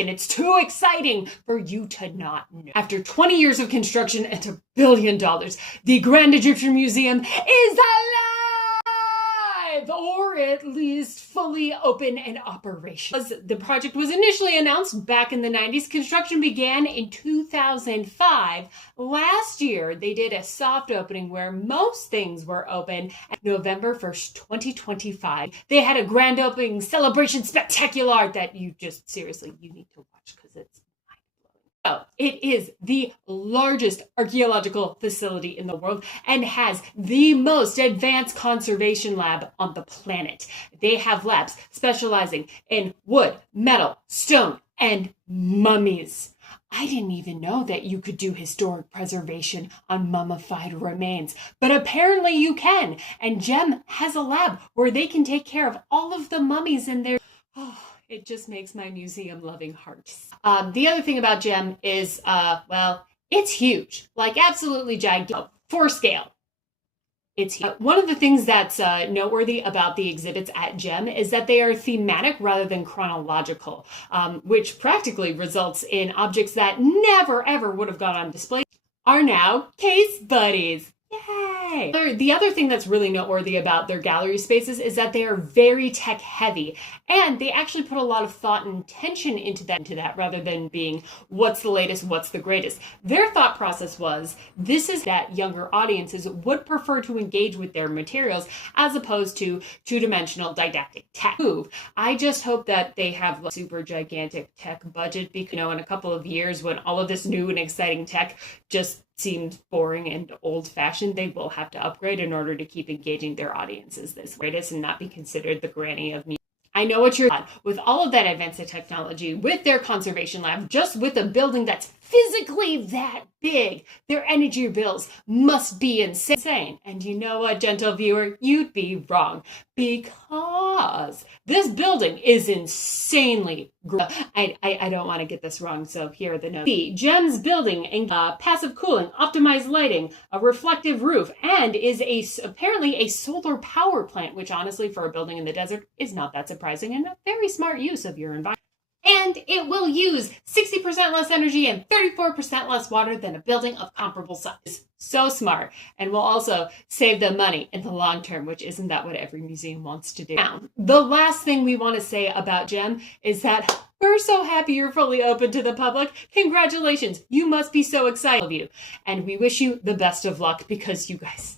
and it's too exciting for you to not know. After 20 years of construction and $1 billion, the Grand Egyptian Museum is alive, or at least fully open and operational. The project was initially announced back in the 90s. Construction began in 2005. Last year, they did a soft opening where most things were open. November 1st, 2025. They had a grand opening celebration spectacular that you need to watch because it's mind-blowing. So it is the largest archaeological facility in the world and has the most advanced conservation lab on the planet. They have labs specializing in wood, metal, stone, and mummies. I didn't even know that you could do historic preservation on mummified remains, but apparently you can. And GEM has a lab where they can take care of all of the mummies in there. Oh, it just makes my museum-loving heart. The other thing about GEM is, it's huge, like absolutely gigantic for scale. It's huge. One of the things that's noteworthy about the exhibits at GEM is that they are thematic rather than chronological, which practically results in objects that never ever would have gone on display are now case buddies. Yay! The other thing that's really noteworthy about their gallery spaces is that they are very tech heavy, and they actually put a lot of thought and intention into that rather than being what's the latest, what's the greatest. Their thought process was, this is that younger audiences would prefer to engage with their materials as opposed to two-dimensional didactic tech. I just hope that they have a super gigantic tech budget because, in a couple of years when all of this new and exciting tech just seems boring and old-fashioned, they will have to upgrade in order to keep engaging their audiences this way and not be considered the granny of music. I know what you're on. With all of that advanced technology, with their conservation lab, just with a building that's physically that big, their energy bills must be insane. And you know what, gentle viewer? You'd be wrong. Because this building is insanely I don't want to get this wrong, so here are the notes. The GEM's building and passive cooling, optimized lighting, a reflective roof, and is apparently a solar power plant, which honestly for a building in the desert is not that surprising and a very smart use of your environment. And it will use 60% less energy and 34% less water than a building of comparable size. So smart. And will also save them money in the long term, which isn't that what every museum wants to do. Now, the last thing we want to say about GEM is that we're so happy you're fully open to the public. Congratulations. You must be so excited of you. And we wish you the best of luck because you guys